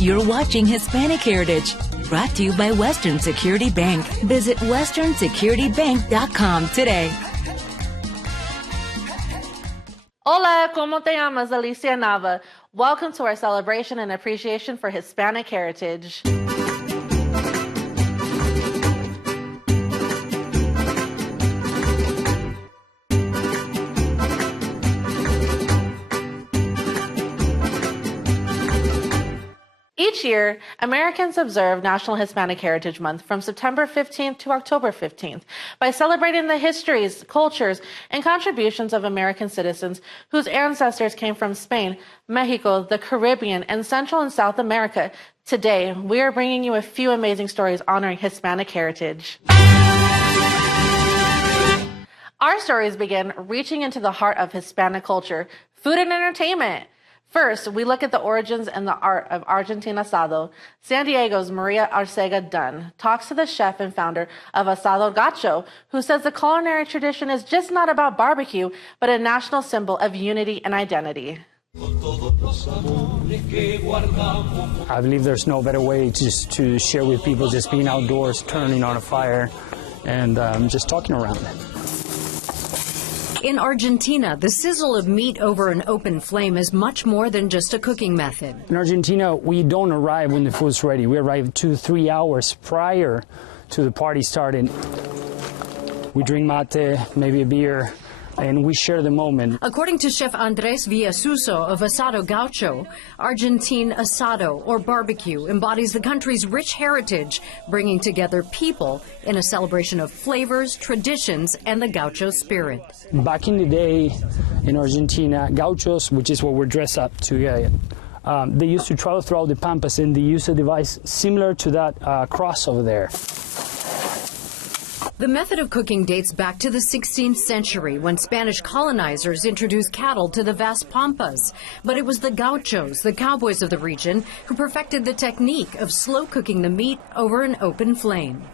You're watching Hispanic Heritage, brought to you by Western Security Bank. Visit westernsecuritybank.com today. Hola, ¿cómo te llamas? Alicia Nava. Welcome to our celebration and appreciation for Hispanic heritage. Each year, Americans observe National Hispanic Heritage Month from September 15th to October 15th by celebrating the histories, cultures, and contributions of American citizens whose ancestors came from Spain, Mexico, the Caribbean, and Central and South America. Today, we are bringing you a few amazing stories honoring Hispanic heritage. Our stories begin reaching into the heart of Hispanic culture, food and entertainment. First, we look at the origins and the art of Argentine asado. San Diego's Maria Arcega Dunn talks to the chef and founder of Asado Gacho, who says the culinary tradition is just not about barbecue, but a national symbol of unity and identity. I believe there's no better way just to share with people, just being outdoors, turning on a fire, and just talking around it. In Argentina, the sizzle of meat over an open flame is much more than just a cooking method. In Argentina, we don't arrive when the food's ready. We arrive 2-3 hours prior to the party starting. We drink mate, maybe a beer, and we share the moment. According to Chef Andres Villasuso of Asado Gaucho, Argentine asado, or barbecue, embodies the country's rich heritage, bringing together people in a celebration of flavors, traditions, and the gaucho spirit. Back in the day in Argentina, gauchos, which is what we're dressed up to, they used to travel throughout the pampas, and they used a device similar to that cross over there. The method of cooking dates back to the 16th century when Spanish colonizers introduced cattle to the vast pampas. But it was the gauchos, the cowboys of the region, who perfected the technique of slow cooking the meat over an open flame.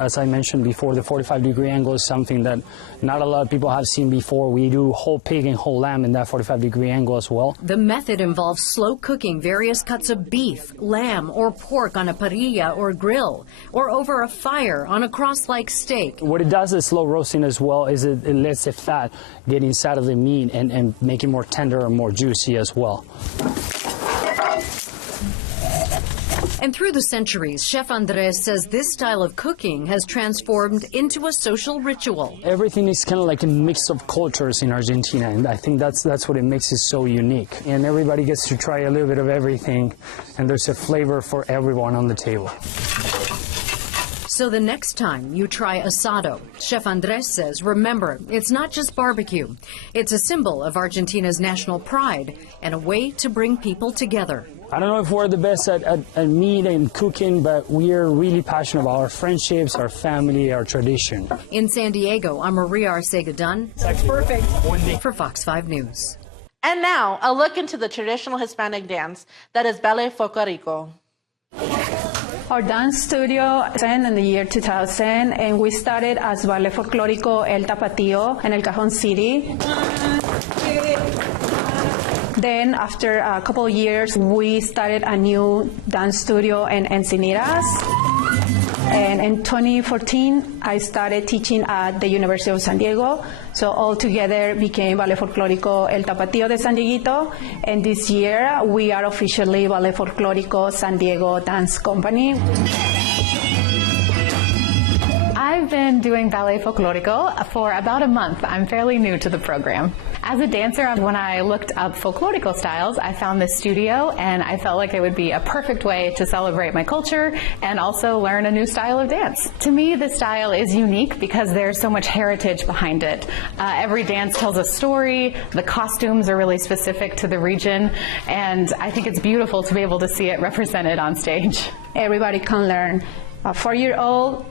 As I mentioned before, the 45-degree angle is something that not a lot of people have seen before. We do whole pig and whole lamb in that 45-degree angle as well. The method involves slow cooking various cuts of beef, lamb, or pork on a parrilla or grill, or over a fire on a cross-like steak. What it does is slow roasting as well, is it lets the fat get inside of the meat and make it more tender and more juicy as well. And through the centuries, Chef Andres says this style of cooking has transformed into a social ritual. Everything is kind of like a mix of cultures in Argentina, and I think that's what it makes it so unique. And everybody gets to try a little bit of everything, and there's a flavor for everyone on the table. So the next time you try asado, Chef Andres says, remember, it's not just barbecue. It's a symbol of Argentina's national pride and a way to bring people together. I don't know if we're the best at meat and cooking, but we're really passionate about our friendships, our family, our tradition. In San Diego, I'm Maria Arcega Dunn. That's perfect. For Fox 5 News. And now, a look into the traditional Hispanic dance that is Ballet Folklorico. Our dance studio opened in the year 2000, and we started as Ballet Folklorico El Tapatío in El Cajon City. Then, after a couple of years, we started a new dance studio in Encinitas. And in 2014, I started teaching at the University of San Diego. So all together became Ballet Folklorico El Tapatío de San Dieguito. And this year, we are officially Ballet Folklorico San Diego Dance Company. I've been doing Ballet Folklorico for about a month. I'm fairly new to the program. As a dancer, when I looked up folklorico styles, I found this studio, and I felt like it would be a perfect way to celebrate my culture and also learn a new style of dance. To me, this style is unique because there's so much heritage behind it. Every dance tells a story, the costumes are really specific to the region, and I think it's beautiful to be able to see it represented on stage. Everybody can learn. A 4-year-old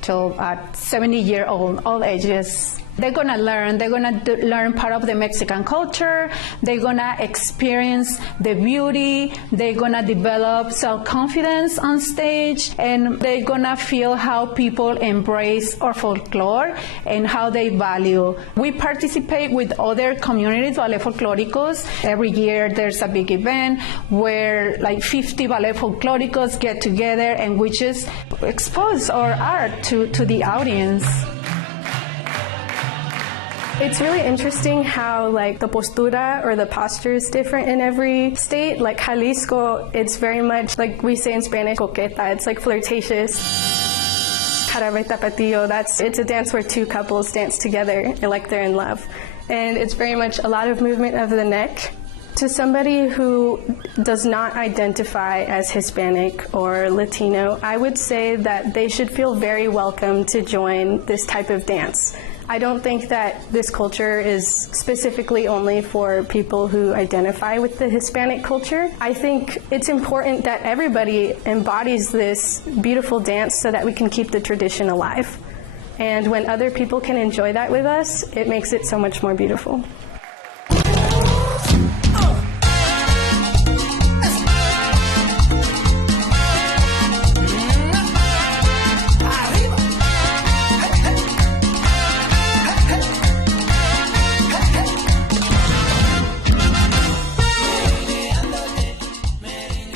till 70-year-old, all ages They're gonna learn part of the Mexican culture. They're gonna experience the beauty. They're gonna develop self-confidence on stage, and they're gonna feel how people embrace our folklore and how they value. We participate with other communities, ballet folclóricos. Every year there's a big event where like 50 ballet folclóricos get together and we just expose our art to the audience. It's really interesting how like the postura or the posture is different in every state. Like Jalisco, it's very much like we say in Spanish, coqueta. It's like flirtatious. Jarabe tapatío, it's a dance where two couples dance together like they're in love. And it's very much a lot of movement of the neck. To somebody who does not identify as Hispanic or Latino, I would say that they should feel very welcome to join this type of dance. I don't think that this culture is specifically only for people who identify with the Hispanic culture. I think it's important that everybody embodies this beautiful dance so that we can keep the tradition alive. And when other people can enjoy that with us, it makes it so much more beautiful.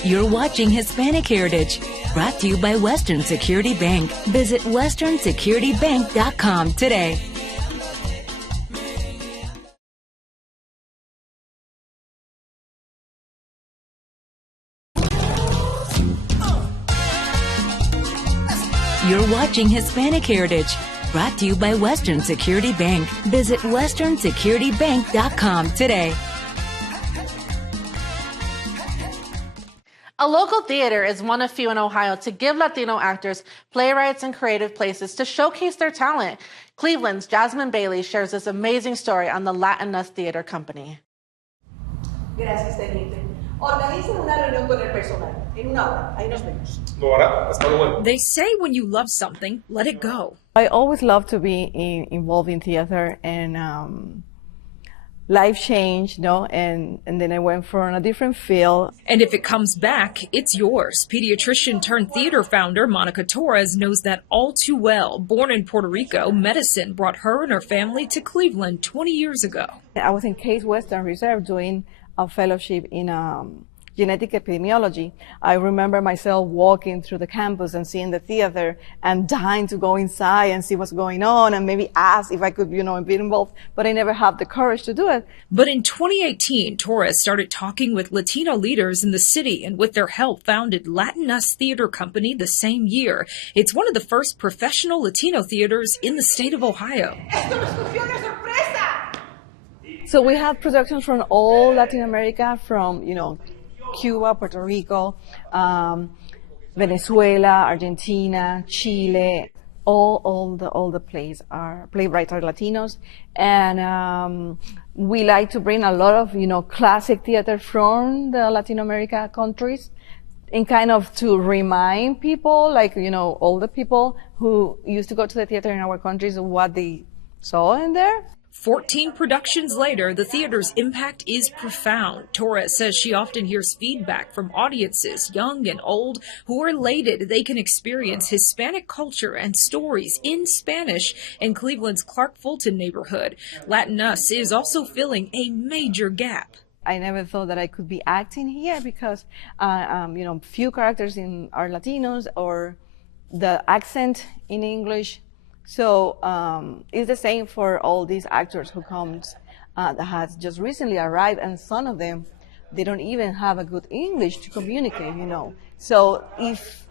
You're watching Hispanic Heritage, brought to you by Western Security Bank. Visit westernsecuritybank.com today. You're watching Hispanic Heritage, brought to you by Western Security Bank. Visit westernsecuritybank.com today. A local theater is one of few in Ohio to give Latino actors playwrights and creative places to showcase their talent. Cleveland's Jasmine Bailey shares this amazing story on the Latin Us Theater Company. Gracias, teniente. Organicen una reunión con el personal. En una hora. Ahí nos vemos. They say when you love something, let it go. I always love to be involved in theater, and life changed, and then I went for a different field. And if it comes back, it's yours. Pediatrician turned theater founder Monica Torres knows that all too well. Born in Puerto Rico, medicine brought her and her family to Cleveland 20 years ago. I was in Case Western Reserve doing a fellowship in genetic epidemiology. I remember myself walking through the campus and seeing the theater and dying to go inside and see what's going on and maybe ask if I could, be involved, but I never had the courage to do it. But in 2018, Torres started talking with Latino leaders in the city and with their help founded Latin Us Theater Company the same year. It's one of the first professional Latino theaters in the state of Ohio. So we have productions from all Latin America, from, Cuba, Puerto Rico, Venezuela, Argentina, Chile. All the playwrights are Latinos, and we like to bring a lot of classic theater from the Latin America countries, and kind of to remind people, all the people who used to go to the theater in our countries, what they saw in there. 14 productions later, the theater's impact is profound. Torres says she often hears feedback from audiences, young and old, who are elated they can experience Hispanic culture and stories in Spanish in Cleveland's Clark Fulton neighborhood. Latin Us is also filling a major gap. I never thought that I could be acting here because, few characters are Latinos, or the accent in English. So it's the same for all these actors who comes that has just recently arrived, and some of them, they don't even have a good English to communicate, So if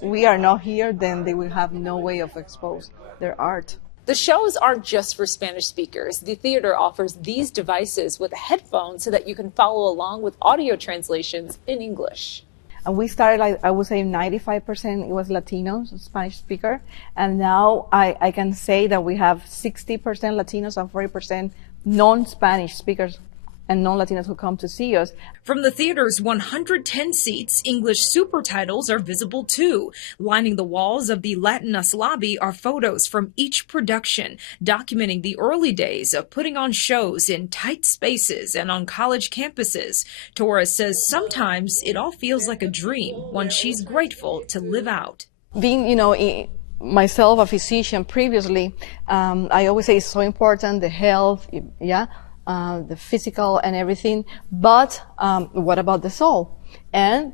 we are not here, then they will have no way of expose their art. The shows aren't just for Spanish speakers. The theater offers these devices with headphones so that you can follow along with audio translations in English. And we started, I would say 95% it was Latinos, Spanish speaker. And now I can say that we have 60% Latinos and 40% non-Spanish speakers and non-Latinos who come to see us. From the theater's 110 seats, English super titles are visible too. Lining the walls of the Latinas lobby are photos from each production, documenting the early days of putting on shows in tight spaces and on college campuses. Torres says sometimes it all feels like a dream, one she's grateful to live out. Being, myself a physician previously, I always say it's so important, the health, the physical and everything, but what about the soul? And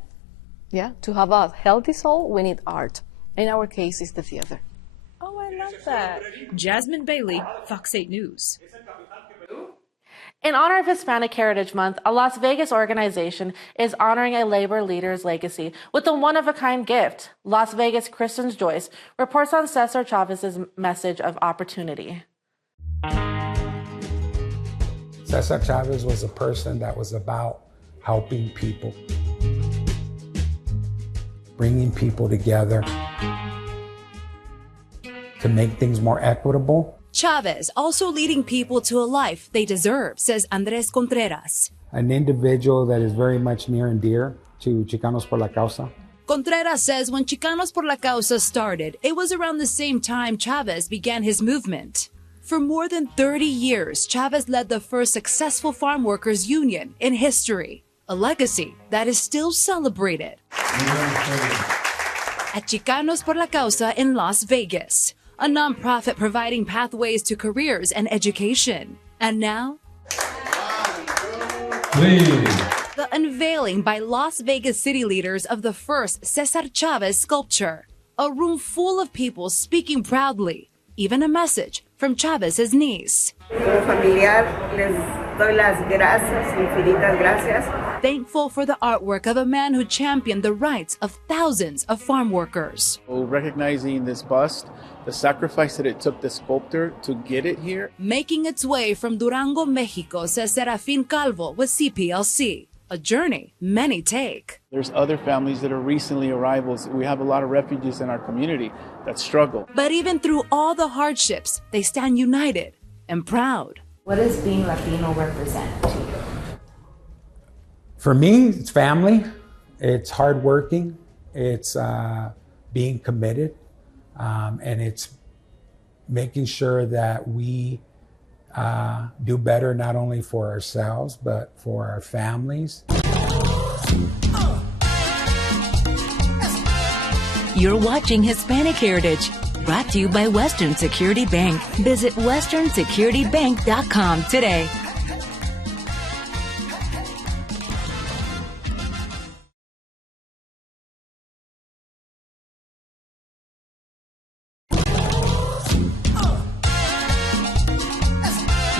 to have a healthy soul, we need art. In our case, it's the theater. Oh, I love that. Jasmine Bailey, Fox 8 News. In honor of Hispanic Heritage Month, a Las Vegas organization is honoring a labor leader's legacy with a one-of-a-kind gift. Las Vegas Kristen's Joyce reports on Cesar Chavez's message of opportunity. Cesar Chavez was a person that was about helping people, bringing people together to make things more equitable. Chavez also leading people to a life they deserve, says Andres Contreras. An individual that is very much near and dear to Chicanos por la Causa. Contreras says when Chicanos por la Causa started, it was around the same time Chavez began his movement. For more than 30 years, Chavez led the first successful farm workers union in history, a legacy that is still celebrated. At Chicanos por la Causa in Las Vegas, a nonprofit providing pathways to careers and education. And now, the unveiling by Las Vegas city leaders of the first Cesar Chavez sculpture. A room full of people speaking proudly, even a message from Chavez's niece. Thankful for the artwork of a man who championed the rights of thousands of farm workers. Recognizing this bust, the sacrifice that it took the sculptor to get it here. Making its way from Durango, Mexico, says Serafín Calvo with CPLC. A journey many take. There's other families that are recently arrivals. We have a lot of refugees in our community that struggle. But even through all the hardships, they stand united and proud. What does being Latino represent to you? For me, it's family, it's hardworking, it's being committed, and it's making sure that we do better not only for ourselves, but for our families. You're watching Hispanic Heritage, brought to you by Western Security Bank. Visit westernsecuritybank.com today.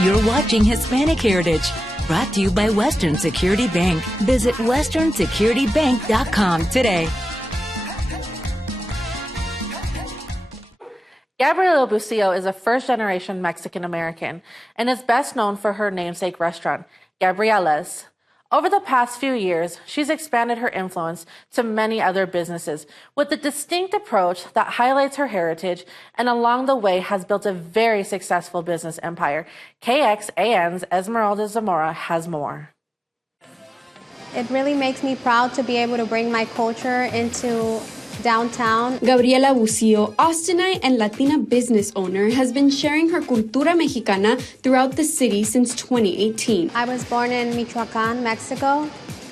You're watching Hispanic Heritage, brought to you by Western Security Bank. Visit westernsecuritybank.com today. Gabriela Bucio is a first-generation Mexican-American and is best known for her namesake restaurant, Gabriela's. Over the past few years, she's expanded her influence to many other businesses with a distinct approach that highlights her heritage and along the way has built a very successful business empire. KXAN's Esmeralda Zamora has more. It really makes me proud to be able to bring my culture into downtown. Gabriela Bucio, Austinite and Latina business owner, has been sharing her cultura mexicana throughout the city since 2018. I was born in Michoacan, Mexico.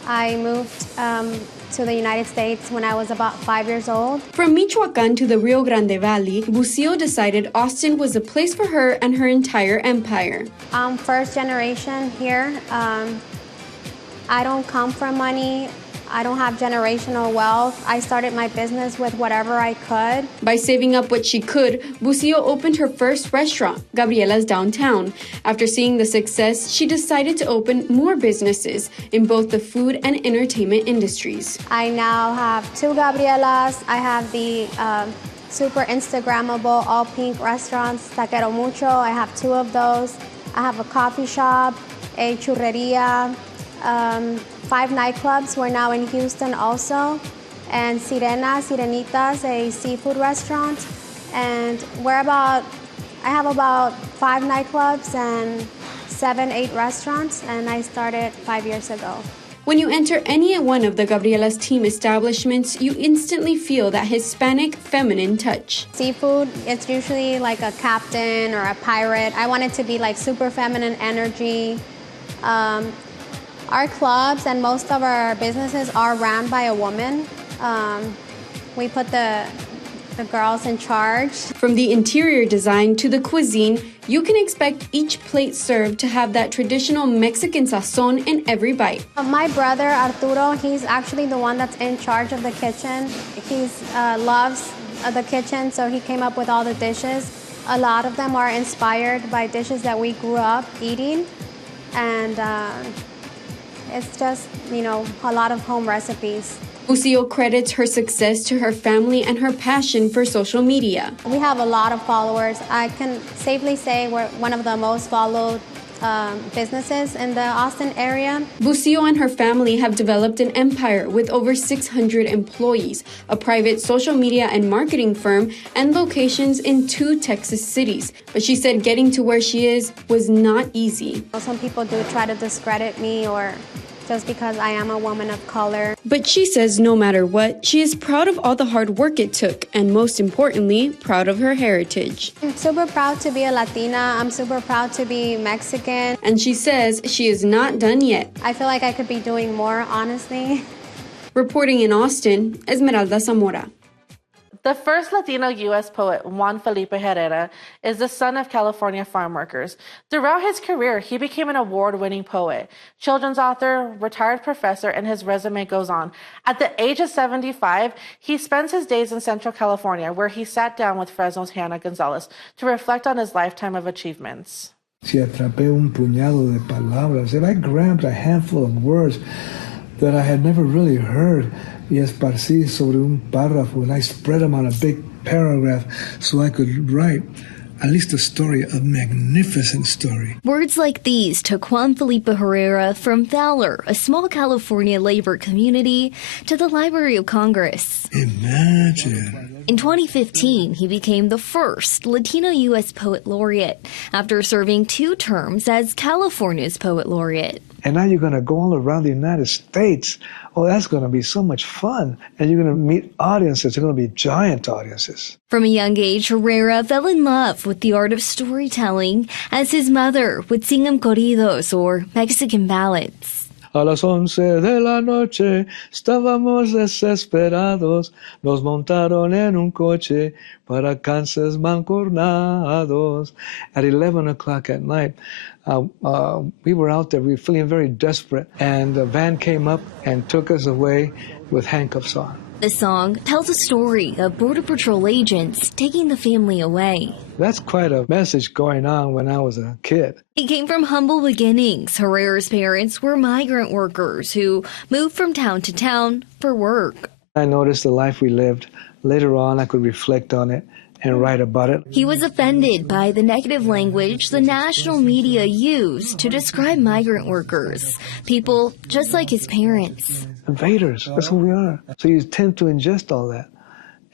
I moved to the United States when I was about 5 years old. From Michoacan to the Rio Grande Valley, Bucio decided Austin was the place for her and her entire empire. I'm first generation here. I don't come from money. I don't have generational wealth. I started my business with whatever I could. By saving up what she could, Bucio opened her first restaurant, Gabriela's downtown. After seeing the success, she decided to open more businesses in both the food and entertainment industries. I now have 2 Gabrielas. I have the super Instagrammable all pink restaurants, Taquero Mucho. I have 2 of those. I have a coffee shop, a churreria, 5 nightclubs. We're now in Houston also, and Sirenitas, a seafood restaurant. And I have about 5 nightclubs and 7, 8 restaurants, and I started 5 years ago. When you enter any one of the Gabriela's team establishments, you instantly feel that Hispanic feminine touch. Seafood, it's usually like a captain or a pirate. I want it to be like super feminine energy. Our clubs and most of our businesses are run by a woman. We put the girls in charge. From the interior design to the cuisine, you can expect each plate served to have that traditional Mexican sazon in every bite. My brother Arturo, he's actually the one that's in charge of the kitchen. He loves the kitchen, so he came up with all the dishes. A lot of them are inspired by dishes that we grew up eating, and it's just, you know, a lot of home recipes. Bucio credits her success to her family and her passion for social media. We have a lot of followers. I can safely say we're one of the most followed businesses in the Austin area. Bucio and her family have developed an empire with over 600 employees, a private social media and marketing firm, and locations in 2 Texas cities. But she said getting to where she is was not easy. Some people do try to discredit me or just because I am a woman of color. But she says no matter what, she is proud of all the hard work it took, and most importantly, proud of her heritage. I'm super proud to be a Latina. I'm super proud to be Mexican. And she says she is not done yet. I feel like I could be doing more, honestly. Reporting in Austin, Esmeralda Zamora. The first Latino U.S. poet, Juan Felipe Herrera, is the son of California farm workers. Throughout his career, he became an award-winning poet, children's author, retired professor, and his resume goes on. At the age of 75, he spends his days in Central California, where he sat down with Fresno's Hannah Gonzalez to reflect on his lifetime of achievements. Si atrapé un puñado de palabras, if I grabbed a handful of words that I had never really heard, y esparcí sobre un párrafo, and I spread them on a big paragraph so I could write at least a story, a magnificent story. Words like these took Juan Felipe Herrera from Fowler, a small California labor community, to the Library of Congress. Imagine. In 2015, he became the first Latino U.S. Poet Laureate after serving 2 terms as California's Poet Laureate. And now you're going to go all around the United States. Oh, that's going to be so much fun. And you're going to meet audiences. They're going to be giant audiences. From a young age, Herrera fell in love with the art of storytelling, as his mother would sing him corridos, or Mexican ballads. A las 11 de la noche estábamos desesperados, nos montaron en un coche para Kansas mancornados. At 11 o'clock at night, we were out there, we were feeling very desperate, and the van came up and took us away with handcuffs on. The song tells a story of Border Patrol agents taking the family away. That's quite a message going on when I was a kid. It came from humble beginnings. Herrera's parents were migrant workers who moved from town to town for work. I noticed the life we lived. Later on, I could reflect on it and write about it. He was offended by the negative language the national media used to describe migrant workers, people just like his parents. Invaders, that's who we are. So you tend to ingest all that,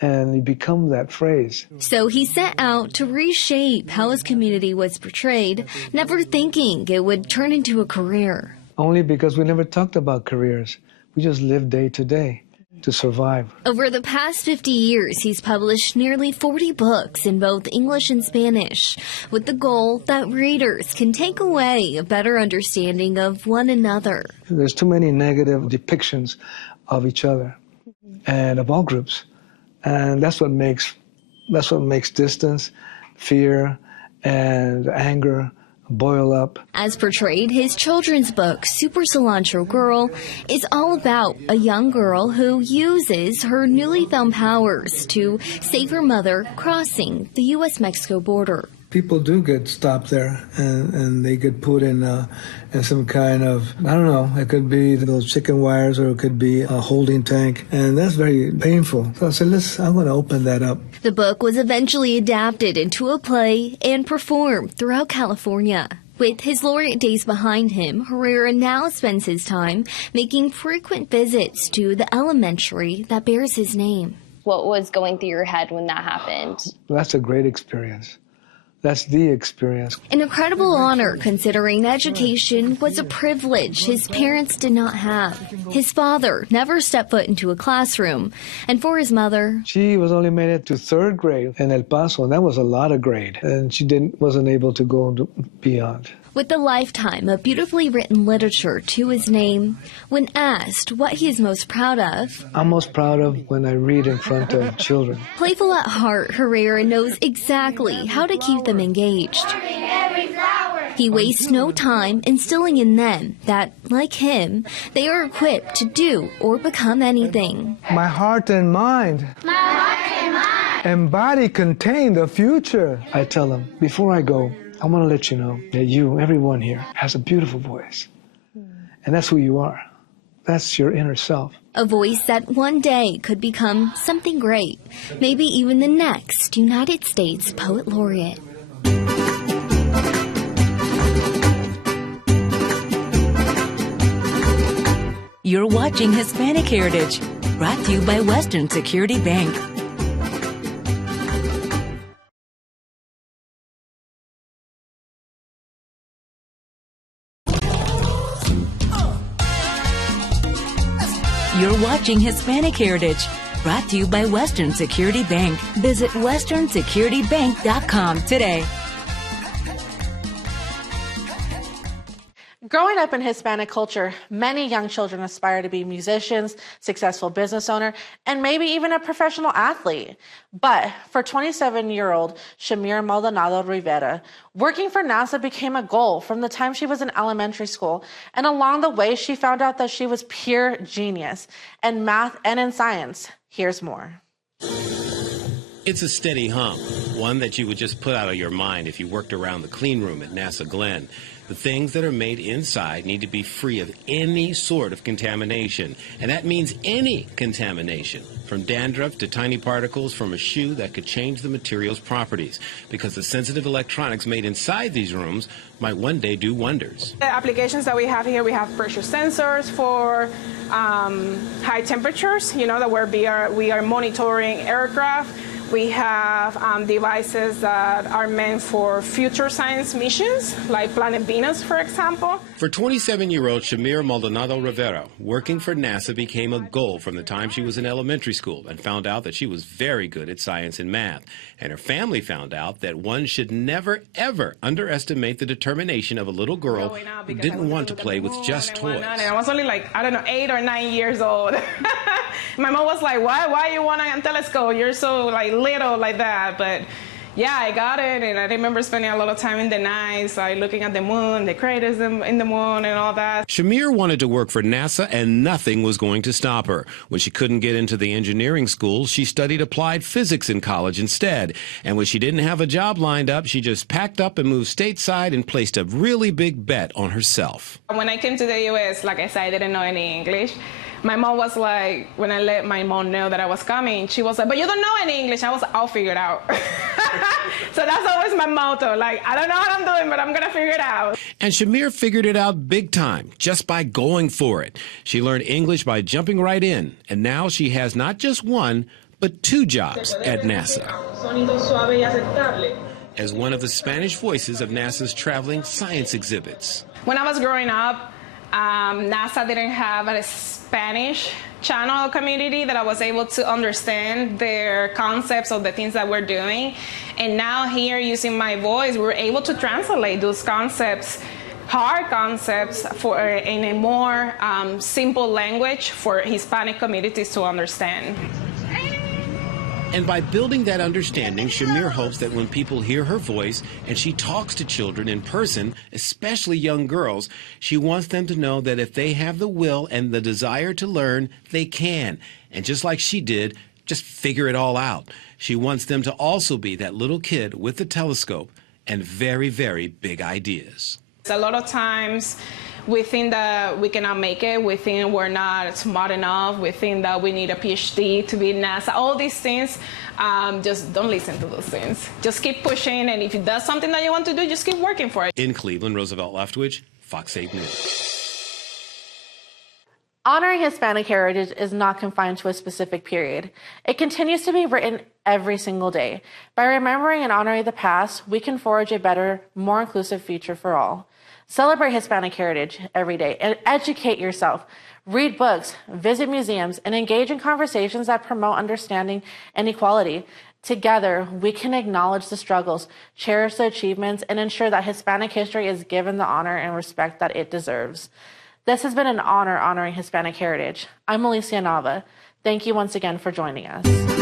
and you become that phrase. So he set out to reshape how his community was portrayed, never thinking it would turn into a career. Only because we never talked about careers. We just lived day to day to survive. Over the past 50 years, he's published nearly 40 books in both English and Spanish, with the goal that readers can take away a better understanding of one another. There's too many negative depictions of each other and of all groups. And that's what makes distance, fear, and anger boil up. As portrayed, his children's book, Super Cilantro Girl, is all about a young girl who uses her newly found powers to save her mother crossing the U.S.-Mexico border. People do get stopped there, and they get put in some kind of, I don't know, it could be those chicken wires, or it could be a holding tank, and that's very painful. So I said, I'm going to open that up. The book was eventually adapted into a play and performed throughout California. With his laureate days behind him, Herrera now spends his time making frequent visits to the elementary that bears his name. What was going through your head when that happened? That's a great experience. That's the experience. An incredible honor considering education was a privilege his parents did not have. His father never stepped foot into a classroom. And for his mother, she was only made it to 3rd grade in El Paso, and that was a lot of grade. And she wasn't able to go beyond. With a lifetime of beautifully written literature to his name, when asked what he is most proud of, I'm most proud of when I read in front of children. Playful at heart, Herrera knows exactly how to keep them engaged. He wastes no time instilling in them that, like him, they are equipped to do or become anything. My heart and mind. And body contain the future. I tell them, before I go, I want to let you know that you, everyone here, has a beautiful voice. And that's who you are. That's your inner self. A voice that one day could become something great, maybe even the next United States Poet Laureate. You're watching Hispanic Heritage, brought to you by Western Security Bank. You're watching Hispanic Heritage, brought to you by Western Security Bank. Visit westernsecuritybank.com today. Growing up in Hispanic culture, many young children aspire to be musicians, successful business owner, and maybe even a professional athlete. But for 27-year-old Shamir Maldonado Rivera, working for NASA became a goal from the time she was in elementary school. And along the way, she found out that she was pure genius in math and in science. Here's more. It's a steady hum, one that you would just put out of your mind if you worked around the clean room at NASA Glenn. The things that are made inside need to be free of any sort of contamination, and that means any contamination, from dandruff to tiny particles from a shoe that could change the material's properties, because the sensitive electronics made inside these rooms might one day do wonders. The applications that we have here, we have pressure sensors for high temperatures, you know, that we are monitoring aircraft. We have devices that are meant for future science missions, like Planet Venus, for example. For 27-year-old Shamir Maldonado Rivera, working for NASA became a goal from the time she was in elementary school and found out that she was very good at science and math. And her family found out that one should never, ever underestimate the determination of a little girl who didn't want to play with just toys. And I was only 8 or 9 years old. My mom was like, why you want a telescope? You're so little like that. But yeah, I got it, and I remember spending a lot of time in the night, looking at the moon, the craters in the moon, and all that. Shamir wanted to work for NASA, and nothing was going to stop her. When she couldn't get into the engineering school, she studied applied physics in college instead. And when she didn't have a job lined up, she just packed up and moved stateside and placed a really big bet on herself. When I came to the U.S., like I said, I didn't know any English. My mom was like, when I let my mom know that I was coming, she was like, but you don't know any English. I'll figure it out. So that's always my motto. I don't know what I'm doing, but I'm going to figure it out. And Shamir figured it out big time, just by going for it. She learned English by jumping right in. And now she has not just one, but 2 jobs at NASA. As one of the Spanish voices of NASA's traveling science exhibits. When I was growing up, NASA didn't have a Spanish channel community that I was able to understand their concepts of the things that we're doing. And now here, using my voice, we're able to translate those concepts, hard concepts, in a more simple language for Hispanic communities to understand. And by building that understanding, Shamir hopes that when people hear her voice and she talks to children in person, especially young girls, she wants them to know that if they have the will and the desire to learn, they can. And just like she did, just figure it all out. She wants them to also be that little kid with the telescope and very, very big ideas. A lot of times, we think that we cannot make it. We think we're not smart enough. We think that we need a PhD to be in NASA. All these things, just don't listen to those things. Just keep pushing, and if that's something that you want to do, just keep working for it. In Cleveland, Roosevelt Leftwich, Fox 8 News. Honoring Hispanic heritage is not confined to a specific period. It continues to be written every single day. By remembering and honoring the past, we can forge a better, more inclusive future for all. Celebrate Hispanic heritage every day and educate yourself. Read books, visit museums, and engage in conversations that promote understanding and equality. Together, we can acknowledge the struggles, cherish the achievements, and ensure that Hispanic history is given the honor and respect that it deserves. This has been an honor honoring Hispanic heritage. I'm Alicia Nava. Thank you once again for joining us.